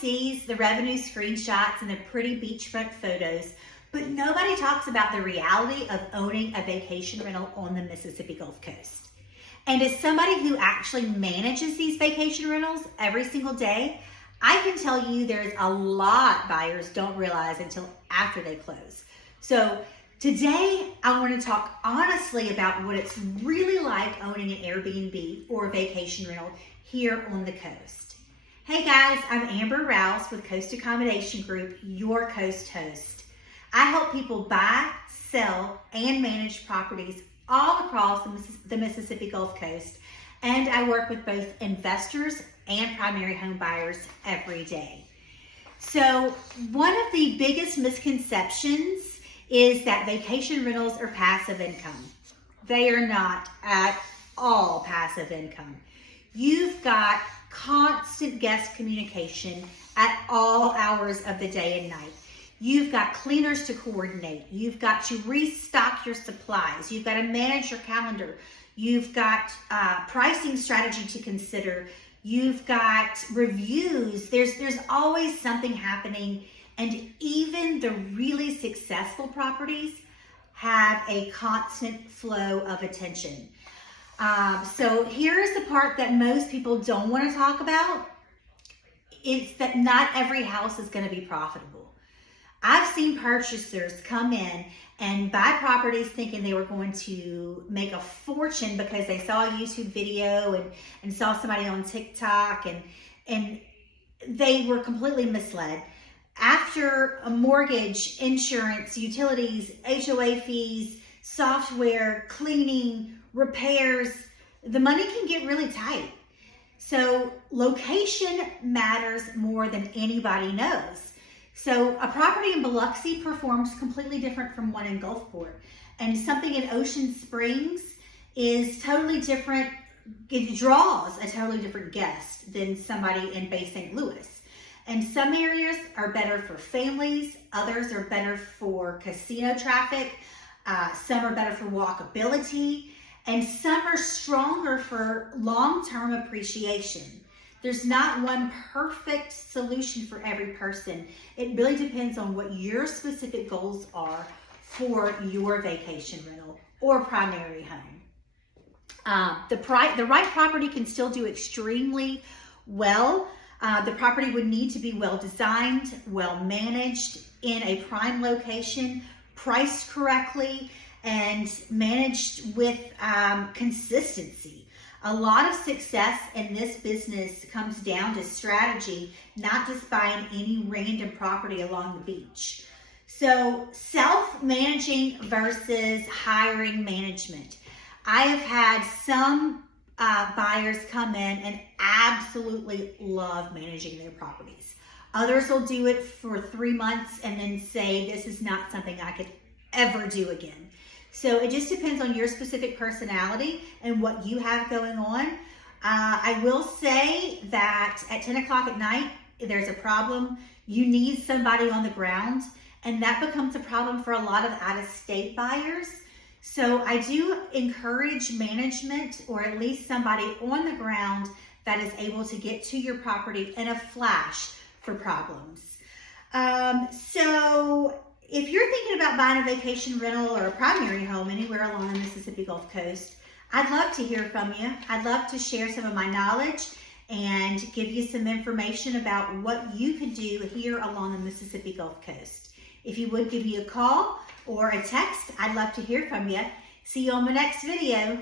sees the revenue screenshots and the pretty beachfront photos, but nobody talks about the reality of owning a vacation rental on the Mississippi Gulf Coast. And as somebody who actually manages these vacation rentals every single day, I can tell you there's a lot buyers don't realize until after they close. So today, I want to talk honestly about what it's really like owning an Airbnb or a vacation rental here on the coast. Hey guys, I'm Amber Rouse with Coast Accommodation Group, your coast host. I help people buy, sell, and manage properties all across the Mississippi Gulf Coast, and I work with both investors and primary home buyers every day. So one of the biggest misconceptions is that vacation rentals are passive income. They are not at all passive income. You've got constant guest communication at all hours of the day and night. You've got cleaners to coordinate. You've got to restock your supplies. You've got to manage your calendar. You've got pricing strategy to consider. You've got reviews. There's always something happening. And even the really successful properties have a constant flow of attention. So here's the part that most people don't want to talk about. It's that not every house is going to be profitable. I've seen purchasers come in and buy properties thinking they were going to make a fortune because they saw a YouTube video and saw somebody on TikTok and they were completely misled. After a mortgage, insurance, utilities, HOA fees, software, cleaning, repairs, the money can get really tight. So location matters more than anybody knows. So a property in Biloxi performs completely different from one in Gulfport. And something in Ocean Springs is totally different. It draws a totally different guest than somebody in Bay St. Louis. And some areas are better for families, others are better for casino traffic, some are better for walkability, and some are stronger for long-term appreciation. There's not one perfect solution for every person. It really depends on what your specific goals are for your vacation rental or primary home. The right property can still do extremely well. The property would need to be well designed, well managed, in a prime location, priced correctly, and managed with consistency. A lot of success in this business comes down to strategy, not just buying any random property along the beach. So self-managing versus hiring management. I have had some buyers come in and absolutely love managing their properties. Others will do it for 3 months and then say, this is not something I could ever do again. So it just depends on your specific personality and what you have going on. I will say that at 10 o'clock at night, there's a problem. You need somebody on the ground, and that becomes a problem for a lot of out-of-state buyers. So I do encourage management, or at least somebody on the ground that is able to get to your property in a flash for problems. So if you're thinking about buying a vacation rental or a primary home anywhere along the Mississippi Gulf Coast, I'd love to hear from you. I'd love to share some of my knowledge and give you some information about what you could do here along the Mississippi Gulf Coast. If you would give me a call or a text, I'd love to hear from you. See you on the next video.